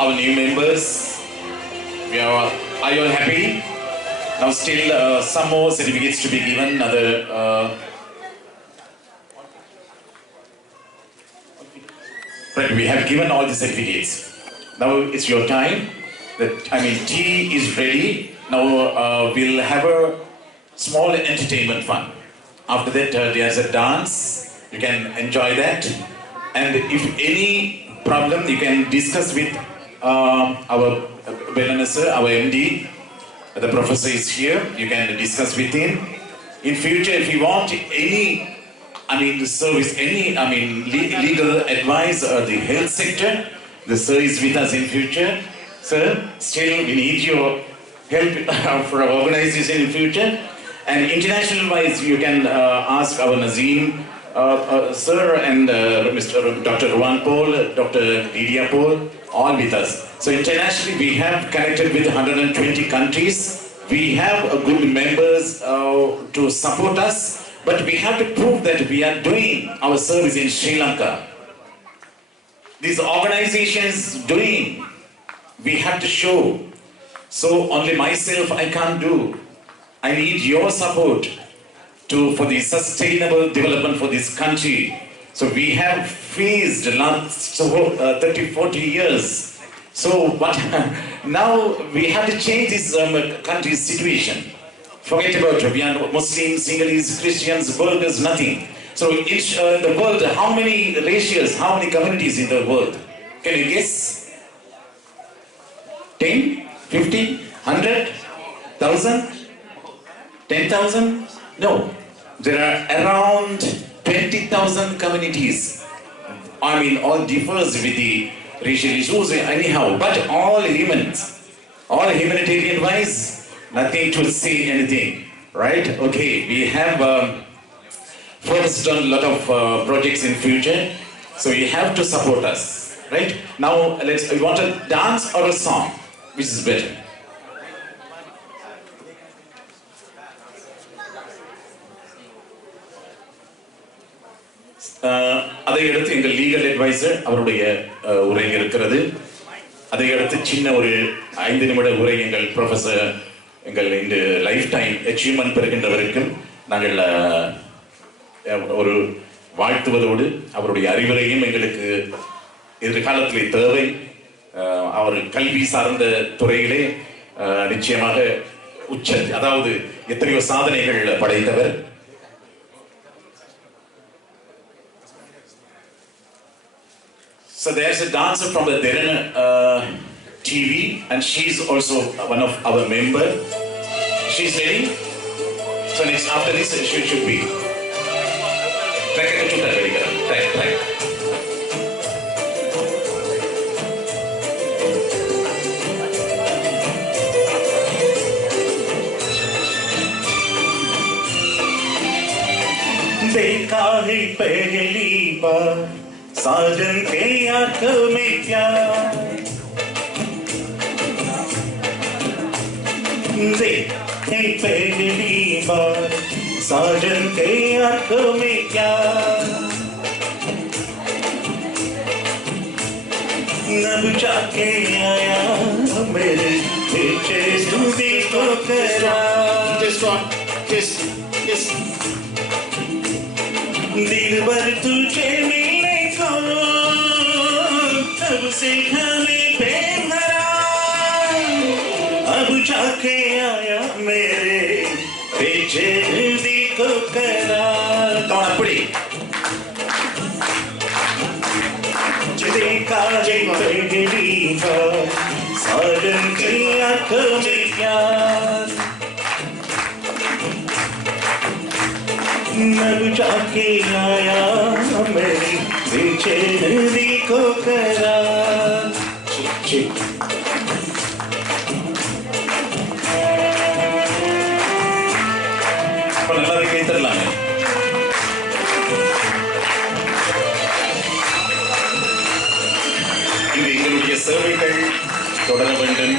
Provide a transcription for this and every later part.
our new members. Are you all happy? Now still some more certificates to be given. Right, we have given all the certificates. Now it's your time. Tea is ready. Now we'll have a small entertainment fun. After that, there's a dance. You can enjoy that. And if any problem, you can discuss with our Belana sir, our MD. The professor is here. You can discuss with him. In future, if you want any, service, legal advice or the health sector, the sir is with us in future. Sir, still we need your help for our organization in future. And international wise, you can ask our Nazim sir and Mr. Dr. Ruan Paul, Dr. Lydia Paul, all with us. So internationally, we have connected with 120 countries. We have good members to support us. But we have to prove that we are doing our service in Sri Lanka. These organizations doing, we have to show. So only myself I can't do. I need your support for the sustainable development for this country. So we have faced the last 30, 40 years. So now we have to change this country's situation. Forget about we are Muslims, Sinhalese, Christians, Burghers, nothing. So in the world, how many racias, how many communities in the world? Can you guess? 10, 50, 100, 1,000, 10,000? No. There are around 20,000 communities. All differs with the racial issues anyhow, but all humans, all humanitarian wise, nothing to say anything, right? Okay, we have focused on a lot of projects in future, so you have to support us, right? Now, you want a dance or a song? Which is better? அதை அடுத்து எங்கள் legal advisor அவருடைய உரை இருக்கிறது. அதை அடுத்து சின்ன ஒரு 5 நிமிட உரை எங்கள் ப்ரொஃபஸர் எங்கள் இந்த லைஃப் டைம் அச்சீவ்மெண்ட் பெறுகின்றவருக்கும் நாங்கள் ஒரு வாழ்த்துவதோடு அவருடைய அறிவுரையும் எங்களுக்கு எதிர்காலத்திலே தேவை. அவர் கல்வி சார்ந்த துறையிலே நிச்சயமாக அதாவது எத்தனையோ சாதனைகள் படைத்தவர். So there's a dancer from the Deran TV, and she's also one of our member. She's ready. So next, after this, she should be. Track. देखा है पहली बार साजन के आंखों में प्यार, देखे पहली बार साजन के आंखों में प्यार, नब जाके आया मेरे पीछे दूधी को करार. Kiss. दिल भर तुझे मिलने को तब से हमें बेमरा, अब जाके आया मेरे पीछे दूधी को करार. कौन पड़ी? देखा है पहली बार साजन की आंखों में प्यार, नब जाके आया मेरी पीछे नदी को करार. நல்லா கேட்டுடலாங்க. இது எங்களுடைய சேவைகள் தொடர வேண்டும்.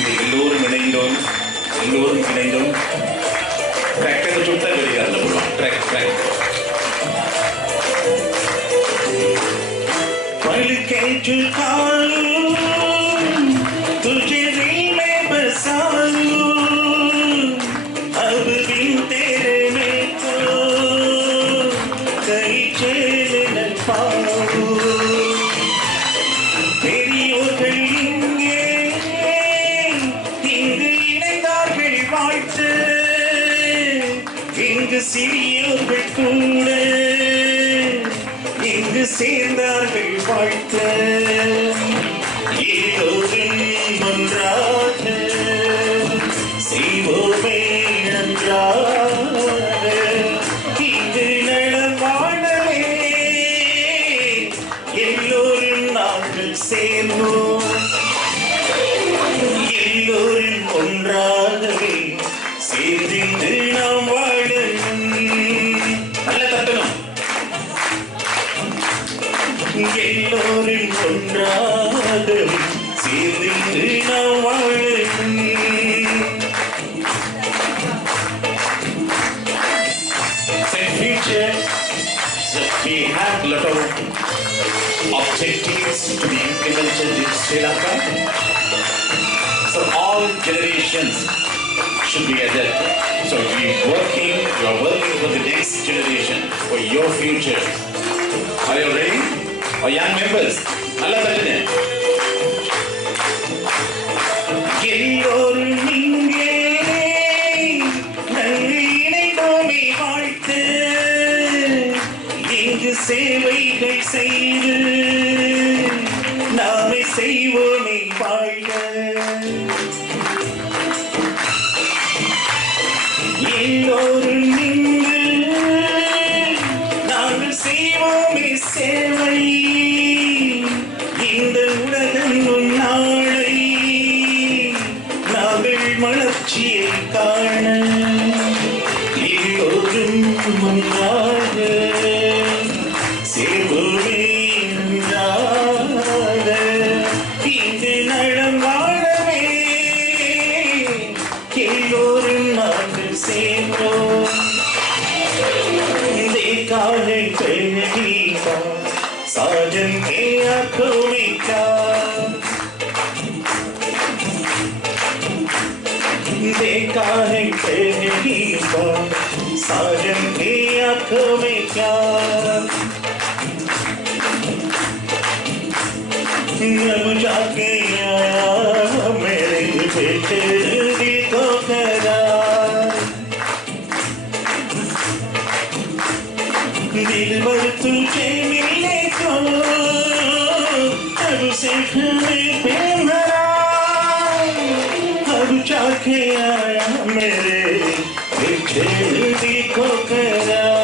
இது எல்லோரும் இணைந்தோம். ट्रैक्टर छूटता है मेरी गाड़ी बोलो ट्रैक पल के झुकाऊं சேர்வோம் எல்லோரும் ஒன்றாகவே சேர்ந்து நாம் வாழணும் நல்ல தட்டணும் எல்லோரும் ஒன்றாகவே சேர்ந்து நாம் வாழணும் future so we have a lot of objectives to be implemented in Sri Lanka. So all generations should be adapted. So you are working for the next generation, for your future. Are you ready? Our young members, Allah Ta'ala. சேவைகள் செய்து நாமே செய்வோமே வாழ்க எல்லோரும் நின்று நாங்கள் செய்வோமே சேவை இந்த உலகம் நாளை நாங்கள் மலர்ச்சியை காண எல்லோரும் ஒன்றாக இங்கு நலம் வாழவே எல்லோரும் நாங்கள் சேர்ந்தோம் காலை பெருகீதா சாஜன் கேமிக்கா காலை பெருகீதா சாஜன் கேமிக்கா अब जाके आया मेरे बेटे दिल को करार दिल भर तुझे मिले तो अब से बेमरा अब जाके आया मेरे बेटे दिल को करार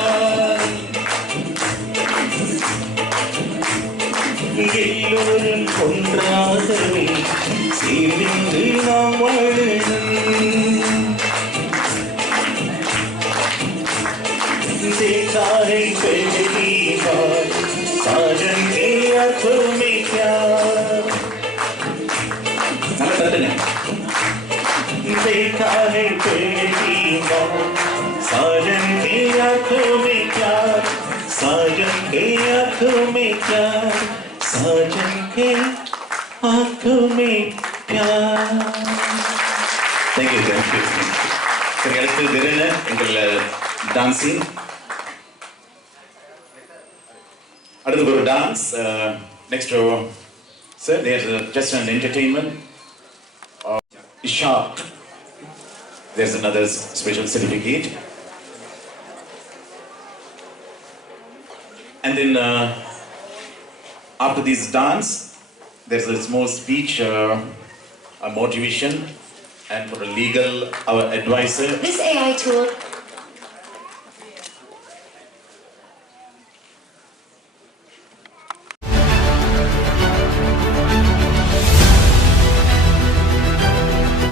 எல்லோரும் ஒன்றாகவே சேர்ந்து நாம் வாழணும் देखारे पहली बार साजन के आंखों में प्यार देखा है पहली बार साजन के आंखों में प्यार साजन के आंखों में प्यार साजन के आंखों में प्यार Thank you. சரி அடுத்து திரேன எங்கள் டான்சிங் அடுத்து ஒரு dance next sir there's just an entertainment Ishaq there's another special certificate and then after this dance there's a small speech a motivation and for a legal our advisor this AI tool